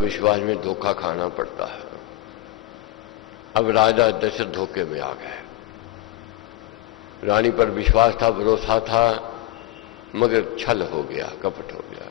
अंधविश्वास में धोखा खाना पड़ता है। अब राजा दशरथ धोखे में आ गए। रानी पर विश्वास था, भरोसा था, मगर छल हो गया, कपट हो गया।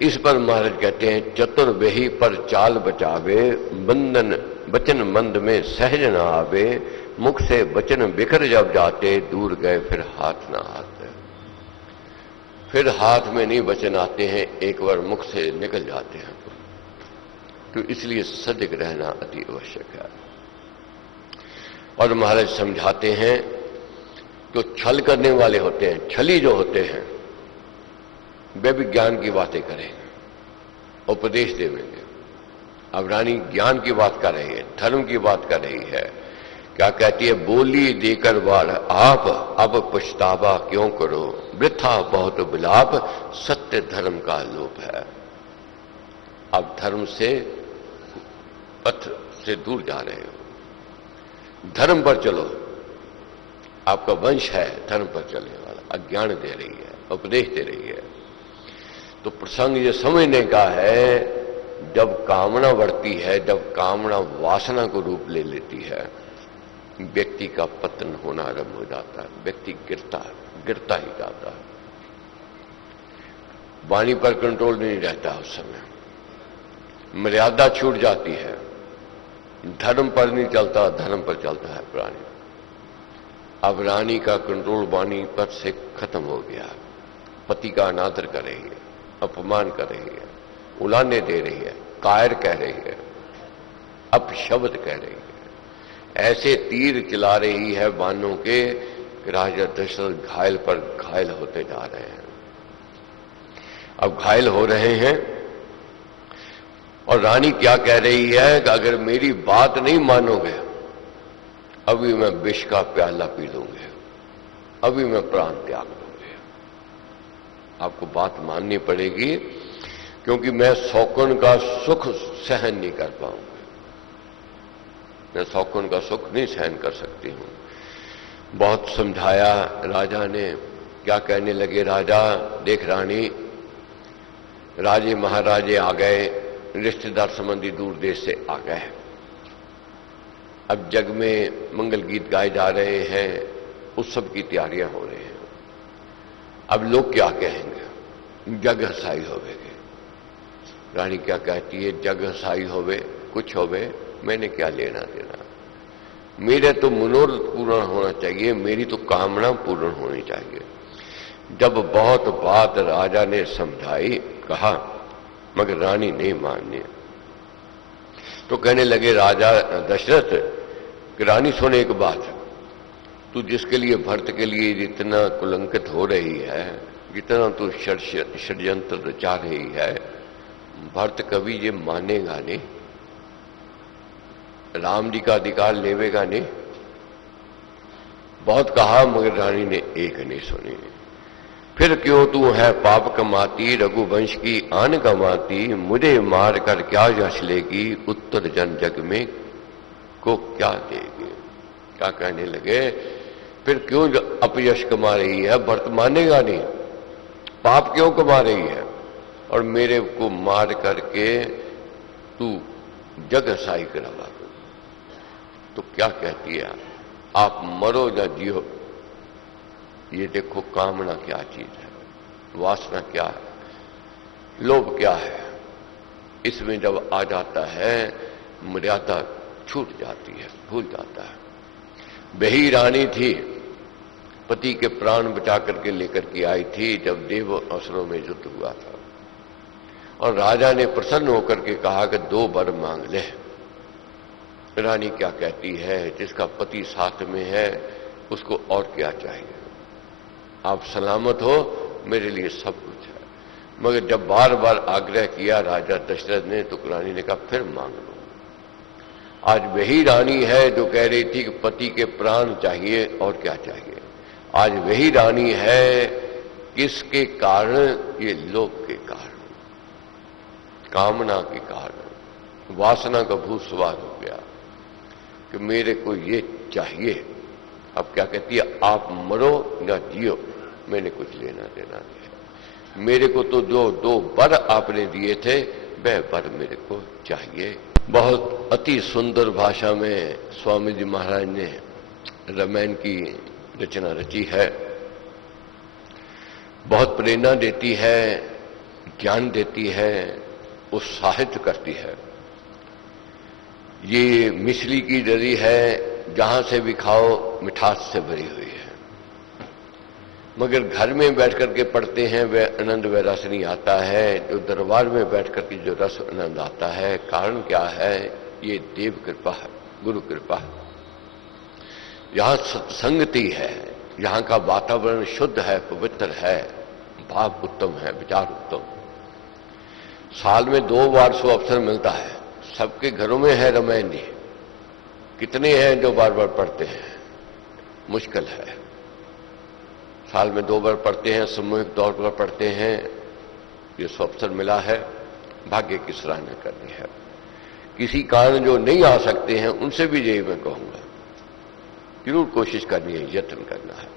इस पर महाराज कहते हैं, चतुर बेही पर चाल बचावे, बंधन बचन मंद में सहज न आवे, मुख से बचन बिखर जब जाते, दूर गए फिर हाथ न आते। फिर हाथ में नहीं वचन आते हैं, एक बार मुख से निकल जाते हैं। तो इसलिए सजग रहना अति आवश्यक है। और महाराज समझाते हैं, तो छल करने वाले होते हैं, छली जो होते हैं, वे भी ज्ञान की बातें करेंगे, उपदेश देंगे। अब रानी ज्ञान की बात कर रही है, धर्म की बात कर रही है। क्या कहती है, बोली देकर बार आप, अब पछतावा क्यों करो, वृथा बहुत विलाप, सत्य धर्म का लोप है। अब धर्म से पथ से दूर जा रहे हो, धर्म पर चलो। आपका वंश है धर्म पर चलने वाला। अज्ञान दे रही है, उपदेश दे रही है। तो प्रसंग ये समझने का है, जब कामना बढ़ती है, जब कामना वासना को रूप ले लेती है, व्यक्ति का पतन होना आरंभ हो जाता है। व्यक्ति गिरता ही जाता है। वाणी पर कंट्रोल नहीं रहता उस समय, मर्यादा छूट जाती है, धर्म पर नहीं चलता, धर्म पर चलता है प्राणी। अब रानी का कंट्रोल वाणी पर से खत्म हो गया। पति का अनादर कर रही है, अपमान कर रही है, उलाने दे रही है, कायर कह रही है, अपशब्द कह रही है। ऐसे तीर चला रही है बानों के, राजा दशरथ घायल पर घायल होते जा रहे हैं। अब घायल हो रहे हैं और रानी क्या कह रही है कि अगर मेरी बात नहीं मानोगे, अभी मैं विष का प्याला पी लूंगी, अभी मैं प्राण त्याग दूंगी। आपको बात माननी पड़ेगी, क्योंकि मैं शौकन का सुख सहन नहीं कर पाऊंगा। मैं शौकन का सुख नहीं सहन कर सकती हूं। बहुत समझाया राजा ने। क्या कहने लगे राजा, देख रानी, राजे महाराजे आ गए, रिश्तेदार संबंधी दूर देश से आ गए। अब जग में मंगल गीत गाए जा रहे हैं, उत्सव की तैयारियां हो रही हैं। अब लोग क्या कहेंगे, जग हसाई होवेगी। रानी क्या कहती है, जग हसाई होवे, कुछ होवे, मैंने क्या लेना देना। मेरे तो मनोरथ पूर्ण होना चाहिए, मेरी तो कामना पूर्ण होनी चाहिए। जब बहुत बात राजा ने समझाई, कहा, मगर रानी नहीं मानी। तो कहने लगे राजा दशरथ कि रानी सुन एक बात, तू जिसके लिए, भरत के लिए जितना कुलंकित हो रही है, जितना तू षड्यंत्र रचा रही है, भरत कभी ये मानेगा नहीं, राम जी का अधिकार लेवेगा नहीं। बहुत कहा मगर रानी ने एक नहीं सुनी। फिर क्यों तू है पाप कमाती, रघुवंश की आन कमाती, मुझे मार कर क्या यश लेगी, उत्तर जन जग में को क्या देगी। क्या कहने लगे, फिर क्यों अपयश कमा रही है, भरत मानेगा नहीं, पाप क्यों कमा रही है, और मेरे को मार करके तू जग हसाई करवा दो। तो क्या कहती है, आप मरो या जियो। ये देखो कामना क्या चीज है, वासना क्या है, लोभ क्या है। इसमें जब आ जाता है, मर्यादा छूट जाती है, भूल जाता है। वही रानी थी, पति के प्राण बचा करके लेकर के आई थी जब देव असुरों में युद्ध हुआ था, और राजा ने प्रसन्न होकर के कहा कि 2 वर मांग ले। रानी क्या कहती है, जिसका पति साथ में है उसको और क्या चाहिए। आप सलामत हो, मेरे लिए सब कुछ है। मगर जब बार बार आग्रह किया राजा दशरथ ने, तो रानी ने कहा फिर मांग लो। आज वही रानी है जो कह रही थी कि पति के प्राण चाहिए और क्या चाहिए। आज वही रानी है, किसके कारण, ये लोभ के कारण, कामना के कारण, वासना का भूस्वाद हो गया कि मेरे को ये चाहिए। अब क्या कहती है, आप मरो या जियो, मैंने कुछ लेना देना नहीं है। मेरे को तो जो 2 वर आपने दिए थे वह वर मेरे को चाहिए। बहुत अति सुंदर भाषा में स्वामी जी महाराज ने रामायण की रचना रची है। बहुत प्रेरणा देती है, ज्ञान देती है, उत्साहित करती है। ये मिश्री की डरी है, जहां से भी खाओ मिठास से भरी हुई है। मगर घर में बैठ करके पढ़ते हैं वह आनंद व रस नहीं आता है। जो दरबार में बैठ करके जो रस आनंद आता है, कारण क्या है? ये देव कृपा है, गुरु कृपा है। यहां सत्संगति है, यहां का वातावरण शुद्ध है, पवित्र है, भाव उत्तम है, विचार उत्तम। साल में 2 बार सो अवसर मिलता है। सबके घरों में है रामायण जी, कितने हैं जो बार बार पढ़ते हैं? मुश्किल है। साल में 2 बार पढ़ते हैं, सामूहिक तौर पर पढ़ते हैं। ये अवसर मिला है, भाग्य की सराहना करनी है। किसी कारण जो नहीं आ सकते हैं उनसे भी यही मैं कहूंगा, जरूर कोशिश करनी है, यत्न करना है।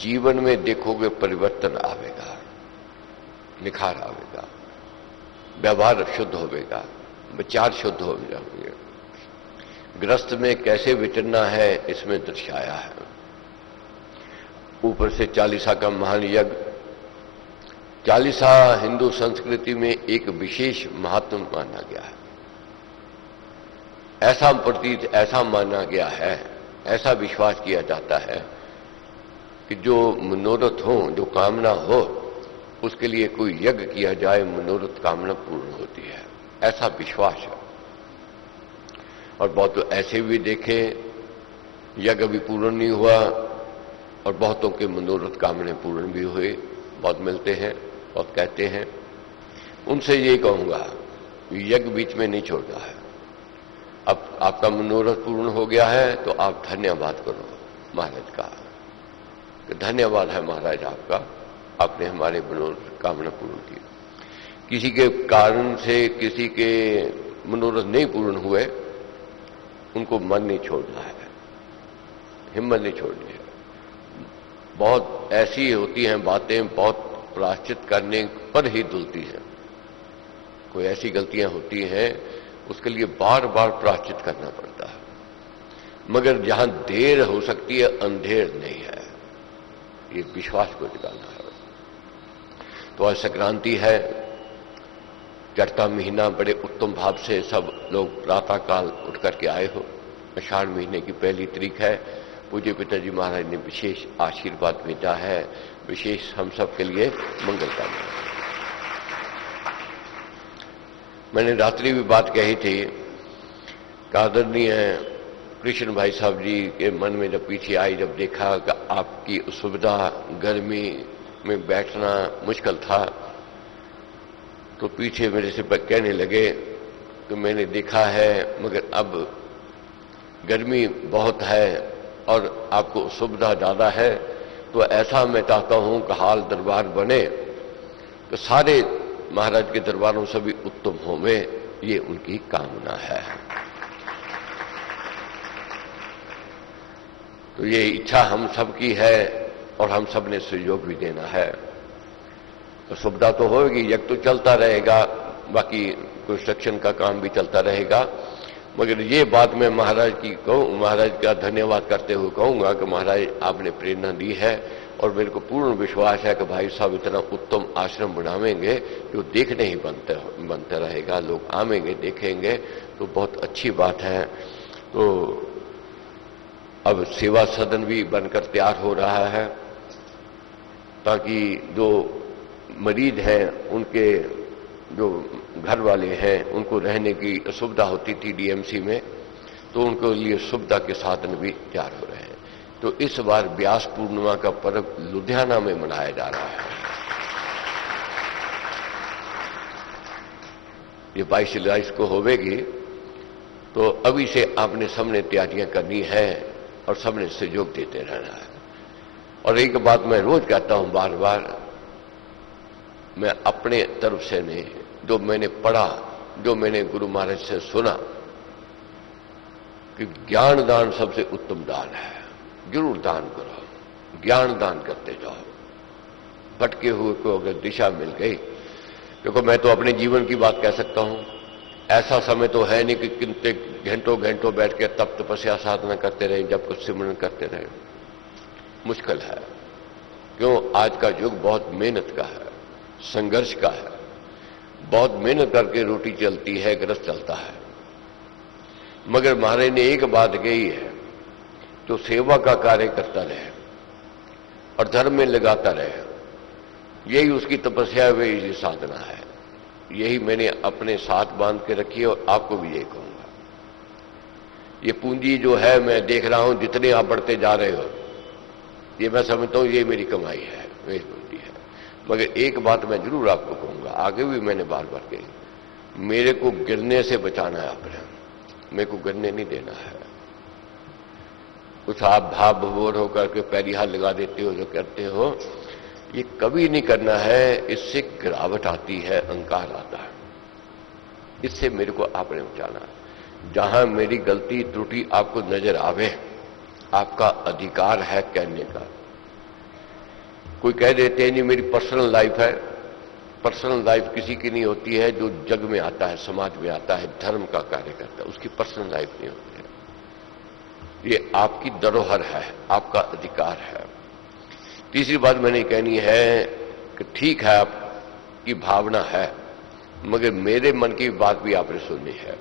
जीवन में देखोगे परिवर्तन आवेगा, निखार आवेगा, व्यवहार शुद्ध होगा, विचार शुद्ध हो जाएंगे। गृहस्थ में कैसे विचरना है इसमें दर्शाया है। ऊपर से चालीसा का महान यज्ञ। चालीसा हिंदू संस्कृति में एक विशेष महत्व माना गया है। ऐसा प्रतीत, ऐसा माना गया है, ऐसा विश्वास किया जाता है कि जो मनोरथ हो, जो कामना हो, उसके लिए कोई यज्ञ किया जाए, मनोरथ कामना पूर्ण होती है, ऐसा विश्वास है। और बहुत ऐसे भी देखे यज्ञ भी पूर्ण नहीं हुआ और बहुतों के मनोरथ कामने पूर्ण भी हुए। बहुत मिलते हैं, बहुत कहते हैं। उनसे ये कहूंगा, यज्ञ बीच में नहीं छोड़ना है। अब आपका मनोरथ पूर्ण हो गया है तो आप धन्यवाद करो महाराज का, धन्यवाद है महाराज आपका, आपने हमारे मनोरथ कामना पूर्ण की। किसी के कारण से किसी के मनोरथ नहीं पूर्ण हुए, उनको मन नहीं छोड़ना है, हिम्मत नहीं छोड़नी है। बहुत ऐसी होती हैं बातें, बहुत प्रायश्चित करने पर ही धुलती हैं। कोई ऐसी गलतियां होती हैं, उसके लिए बार बार प्रायश्चित करना पड़ता है। मगर जहां देर हो सकती है, अंधेर नहीं है। ये विश्वास को जगाना है। तो आज संक्रांति है, चढ़ता महीना, बड़े उत्तम भाव से सब लोग प्रातःकाल उठ करके आए हो। आषाढ़ महीने की 1 तारीख है। पूज्य पिताजी महाराज ने विशेष आशीर्वाद भेजा है, विशेष हम सब के लिए मंगल कामना। मैंने रात्रि भी बात कही थी कि आदरणीय कृष्ण भाई साहब जी के मन में जब पीछे आई, जब देखा कि आपकी असुविधा, गर्मी में बैठना मुश्किल था, तो पीछे मेरे से कहने लगे कि मैंने देखा है मगर अब गर्मी बहुत है और आपको सुविधा ज़्यादा है, तो ऐसा मैं चाहता हूं कि हाल दरबार बने तो सारे महाराज के दरबारों से भी उत्तम होवे। ये उनकी कामना है। तो ये इच्छा हम सब की है और हम सब ने सहयोग भी देना है। तो सुविधा तो होगी, यज्ञ तो चलता रहेगा, बाकी कंस्ट्रक्शन का काम भी चलता रहेगा। मगर ये बात मैं महाराज की कहूँ, महाराज का धन्यवाद करते हुए कहूँगा कि महाराज आपने प्रेरणा दी है और मेरे को पूर्ण विश्वास है कि भाई साहब इतना उत्तम आश्रम बनावेंगे जो देखने ही बनते रहेगा। लोग आवेंगे, देखेंगे, तो बहुत अच्छी बात है। तो अब सेवा सदन भी बनकर तैयार हो रहा है ताकि जो मरीज हैं, उनके जो घर वाले हैं, उनको रहने की असुविधा होती थी डीएमसी में, तो उनके लिए सुविधा के साधन भी तैयार हो रहे हैं। तो इस बार व्यास पूर्णिमा का पर्व लुधियाना में मनाया जा रहा है। ये 22 जुलाई को होवेगी। तो अभी से आपने सबने तैयारियां करनी है और सबने सहयोग देते रहना है। और एक बात मैं रोज कहता हूं, बार बार, मैं अपने तरफ से नहीं, जो मैंने पढ़ा, जो मैंने गुरु महाराज से सुना कि ज्ञान दान सबसे उत्तम दान है। जरूर दान करो, ज्ञान दान करते जाओ। भटके हुए को अगर दिशा मिल गई, देखो, मैं तो अपने जीवन की बात कह सकता हूं। ऐसा समय तो है नहीं कि कितने घंटों घंटों बैठ के तप तपस्या साधना करते रहे, जब कुछ सिमरन करते रहे। मुश्किल है। क्यों? आज का युग बहुत मेहनत का है, संघर्ष का है। बहुत मेहनत करके रोटी चलती है, ग्रस चलता है। मगर महाराज ने एक बात कही है, तो सेवा का कार्य करता रहे और धर्म में लगाता रहे, यही उसकी तपस्या है, वही साधना है। यही मैंने अपने साथ बांध के रखी है और आपको भी यही कहूंगा। ये पूंजी जो है, मैं देख रहा हूं जितने आप बढ़ते जा रहे हो, ये मैं समझता हूं ये मेरी कमाई है, मेरी पूंजी है। मगर एक बात मैं जरूर आपको कहूंगा, आगे भी मैंने बार बार कही, मेरे को गिरने से बचाना है आपने, मेरे को गिरने नहीं देना है। कुछ आप भाव भवोर होकर के पैरी हाथ लगा देते हो, जो करते हो, ये कभी नहीं करना है। इससे गिरावट आती है, अहंकार आता है। इससे मेरे को आपने बचाना है। जहां मेरी गलती त्रुटि आपको नजर आवे, आपका अधिकार है कहने का। कोई कह देते हैं नहीं मेरी पर्सनल लाइफ है। पर्सनल लाइफ किसी की नहीं होती है जो जग में आता है, समाज में आता है, धर्म का कार्य करता है, उसकी पर्सनल लाइफ नहीं होती है। ये आपकी धरोहर है, आपका अधिकार है। तीसरी बात मैंने कहनी है कि ठीक है आपकी भावना है, मगर मेरे मन की बात भी आपने सुननी है।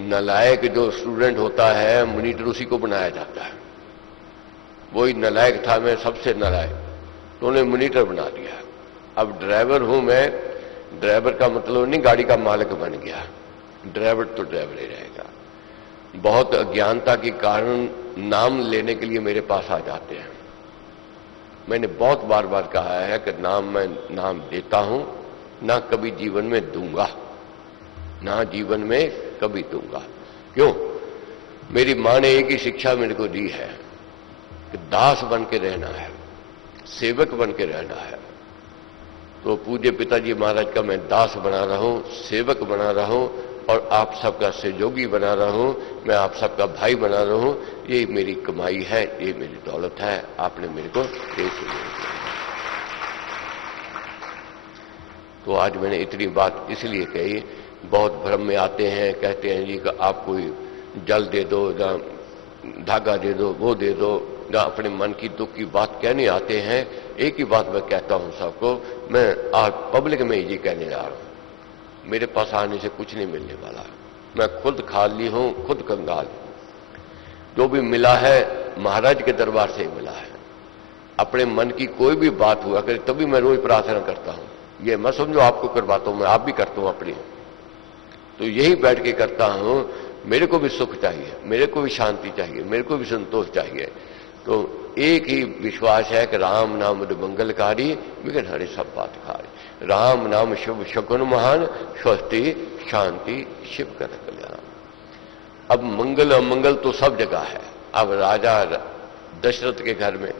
नलायक जो स्टूडेंट होता है, मॉनिटर उसी को बनाया जाता है। वही नलायक था, मैं सबसे नलायक, तो उन्हें मॉनिटर बना दिया। अब ड्राइवर हूं मैं, ड्राइवर का मतलब नहीं गाड़ी का मालिक बन गया। ड्राइवर तो ड्राइवर ही रहेगा। बहुत अज्ञानता के कारण नाम लेने के लिए मेरे पास आ जाते हैं। मैंने बहुत बार बार कहा है कि मैं नाम देता हूं, ना कभी जीवन में दूंगा, ना जीवन में कभी दूंगा। क्यों? मेरी मां ने एक ही शिक्षा मेरे को दी है कि दास बन के रहना है, सेवक बन के रहना है। तो पूज्य पिताजी महाराज का मैं दास बना रहा हूं, सेवक बना रहा हूं और आप सबका सहयोगी बना रहा हूं, मैं आप सबका भाई बना रहा हूं। ये मेरी कमाई है, ये मेरी दौलत है। आपने मेरे को ये सुनिए। तो आज मैंने इतनी बात इसलिए कही, बहुत भ्रम में आते हैं, कहते हैं जी कि आप कोई जल दे दो, ना धागा दे दो, वो दे दो, ना अपने मन की दुख की बात कहने आते हैं। एक ही बात मैं कहता हूं सबको, मैं आज पब्लिक में ये कहने जा रहा हूं, मेरे पास आने से कुछ नहीं मिलने वाला। मैं खुद खाली हूं, खुद कंगाल हूं। जो भी मिला है महाराज के दरबार से ही मिला है। अपने मन की कोई भी बात हुआ करे तभी मैं रोज प्रार्थना करता हूं। ये मैं समझो आपको करवाता हूं, मैं आप भी करता हूं अपनी, तो यही बैठ के करता हूं। मेरे को भी सुख चाहिए, मेरे को भी शांति चाहिए, मेरे को भी संतोष चाहिए। तो एक ही विश्वास है कि राम नाम मंगलकारी, विघ्न हरि सब बात खारी। राम नाम शुभ शकुन महान, स्वस्ति शांति शिव कर कल्याण। अब मंगल अमंगल तो सब जगह है। अब राजा दशरथ के घर में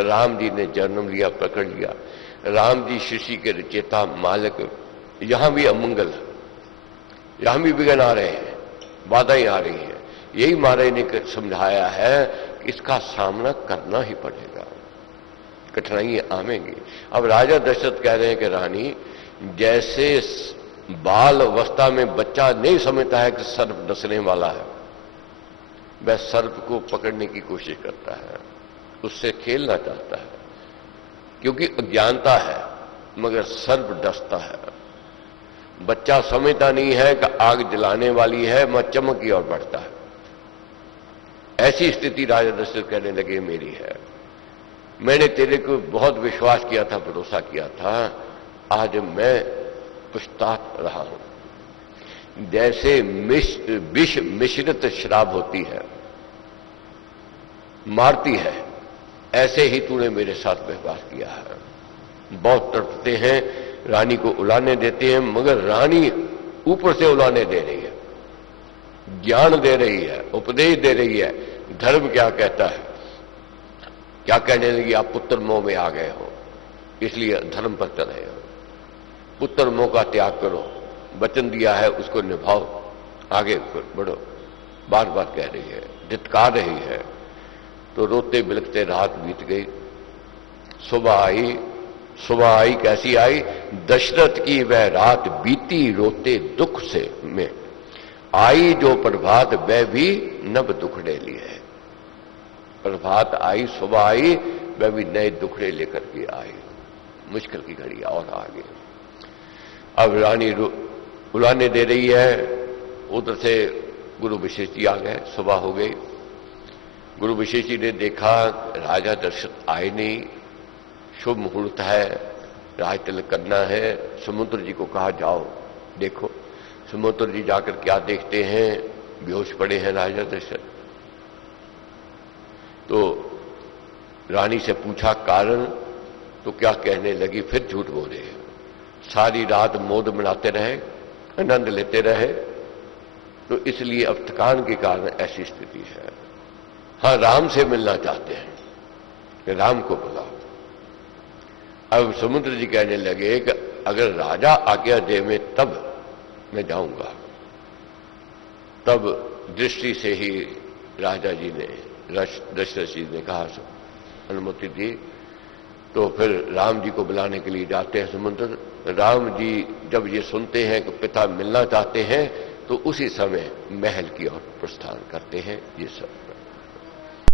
राम जी ने जन्म लिया, पकड़ लिया। राम जी सृष्टि के रचयिता मालिक, यहां भी अमंगल है, यहां भी विघ्न आ रहे हैं, बाधाएं आ रही हैं। यही महाराज ने समझाया है कि इसका सामना करना ही पड़ेगा, कठिनाइयां आवेंगी। अब राजा दशरथ कह रहे हैं कि रानी, जैसे बाल अवस्था में बच्चा नहीं समझता है कि सर्प डसने वाला है, वह सर्प को पकड़ने की कोशिश करता है, उससे खेलना चाहता है, क्योंकि अज्ञानता है। मगर सर्प डसता है। बच्चा समझता नहीं है कि आग जलाने वाली है, मैं चमक की ओर बढ़ता है। ऐसी स्थिति राजा दशरथ कहने लगे मेरी है। मैंने तेरे को बहुत विश्वास किया था, भरोसा किया था, आज मैं पछता रहा हूं। जैसे विष मिश्रित शराब होती है, मारती है, ऐसे ही तूने मेरे साथ व्यवहार किया है। बहुत तड़पते हैं, रानी को उलाने देते हैं, मगर रानी ऊपर से उलाने दे रही है, ज्ञान दे रही है, उपदेश दे रही है। धर्म क्या कहता है? क्या कहने लगी? आप पुत्र मोह में आ गए हो, इसलिए धर्म पर चल रहे हो। पुत्र मोह का त्याग करो, वचन दिया है उसको निभाओ, आगे बढ़ो। बार बार कह रही है, धित्कार रही है। तो रोते बिलखते रात बीत गई। सुबह आई, सुबह आई, कैसी आई? दशरथ की वह रात बीती रोते दुख से में, आई जो प्रभात वह भी नव दुखड़े लिए। प्रभात आई, सुबह आई, वह भी नए दुखड़े लेकर के आई। मुश्किल की घड़ी और आ गई। अब रानी बुलाने दे रही है, उधर से गुरु वशिष्ठ जी आ गए। सुबह हो गई। गुरु वशिष्ठ जी ने देखा राजा दशरथ आए नहीं, शुभ मुहूर्त है, राज तिलक करना है। समुद्र जी को कहा जाओ देखो। समुद्र जी जाकर क्या देखते हैं? बेहोश पड़े हैं राजा दशरथ। तो रानी से पूछा कारण, तो क्या कहने लगी? फिर झूठ बोले। सारी रात मौज मनाते रहे, आनंद लेते रहे, तो इसलिए अब थकान के कारण ऐसी स्थिति है। हाँ, राम से मिलना चाहते हैं कि राम को बुलाओ। अब समुद्र जी कहने लगे कि अगर राजा आज्ञा दे में तब मैं जाऊंगा। तब दृष्टि से ही राजा जी ने, दशरथ जी ने कहा अनुमति दी। तो फिर राम जी को बुलाने के लिए जाते हैं समुद्र। राम जी जब ये सुनते हैं कि पिता मिलना चाहते हैं, तो उसी समय महल की ओर प्रस्थान करते हैं। ये सब